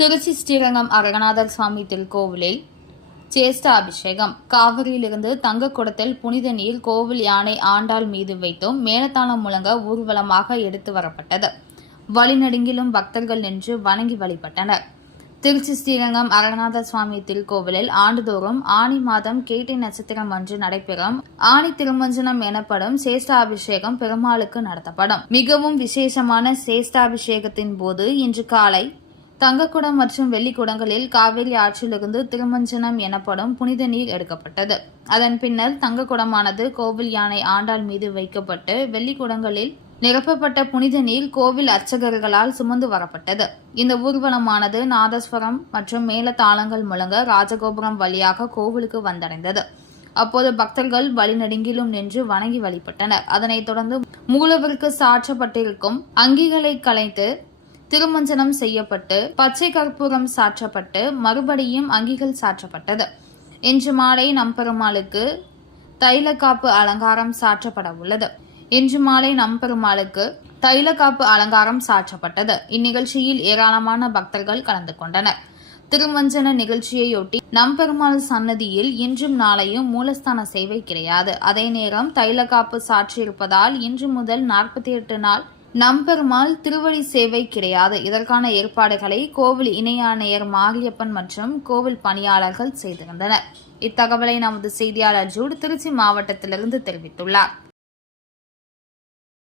திருச்சி ஸ்ரீரங்கம் அரங்கநாதர் சுவாமி திருக்கோவிலில் சேஷ்ட அபிஷேகம் காவிரியிலிருந்து தங்கக்குடத்தில் புனித நீர் கோவில் யானை ஆண்டாள் மீது வைத்தும் மேலத்தாளம் முழங்க ஊர்வலமாக எடுத்து வரப்பட்டது. வழிநடுங்கிலும் பக்தர்கள் நின்று வணங்கி வழிபட்டனர். திருச்சி ஸ்ரீரங்கம் அரங்கநாத சுவாமி திருக்கோவிலில் ஆண்டுதோறும் ஆனி மாதம் கேட்டை நட்சத்திரம் அன்று நடைபெறும். ஆணி திருமஞ்சனம் எனப்படும் சேஷ்டாபிஷேகம் பெருமாளுக்கு நடத்தப்படும். மிகவும் விசேஷமான சேஷ்டாபிஷேகத்தின் போது இன்று காலை தங்கக்குடம் மற்றும் வெள்ளிக்குடங்களில் காவிரி ஆற்றிலிருந்து திருமஞ்சனம் எனப்படும் புனித நீர் எடுக்கப்பட்டது. அதன் பின்னர் தங்கக்குடமானது கோவில் யானை ஆண்டாள் மீது வைக்கப்பட்டு வெள்ளிக்குடங்களில் நிரப்பப்பட்ட புனித நீர் கோவில் அர்ச்சகர்களால் சுமந்து வரப்பட்டது. இந்த ஊர்வலமானது நாதஸ்வரம் மற்றும் மேளதாளங்கள் முழங்க ராஜகோபுரம் வழியாக கோவிலுக்கு வந்தடைந்தது. அப்போது பக்தர்கள் வழிநெடுங்கிலும் நின்று வணங்கி வழிபட்டனர். அதனைத் தொடர்ந்து மூலவருக்கு சாற்றப்பட்டிருக்கும் அங்கிகளை கலைத்து திருமஞ்சனம் செய்யப்பட்டு பச்சை கற்பூரம் சாற்றப்பட்டு மறுபடியும் அங்கிகள் சாற்றப்பட்டது. இன்று மாலை நம்பெருமாளுக்கு தைலக்காப்பு அலங்காரம் சாற்றப்பட உள்ளது இன்று மாலை நம்பெருமாளுக்கு தைலக்காப்பு அலங்காரம் சாற்றப்பட்டது. இந்நிகழ்ச்சியில் ஏராளமான பக்தர்கள் கலந்து கொண்டனர். திருமஞ்சன நிகழ்ச்சியையொட்டி நம்பெருமாள் சன்னதியில் இன்றும் நாளையும் மூலஸ்தான சேவை கிடையாது. அதே நேரம் தைலக்காப்பு சாற்றியிருப்பதால் இன்று முதல் நாற்பத்தி எட்டு நாள் நம்பெருமாள் திருவடி சேவை கிடையாது. இதற்கான ஏற்பாடுகளை கோவில் இணை ஆணையர் மாரியப்பன் மற்றும் கோவில் பணியாளர்கள் செய்திருந்தனர். இத்தகவலை நமது செய்தியாளர் ஜூட் திருச்சி மாவட்டத்திலிருந்து தெரிவித்துள்ளார்.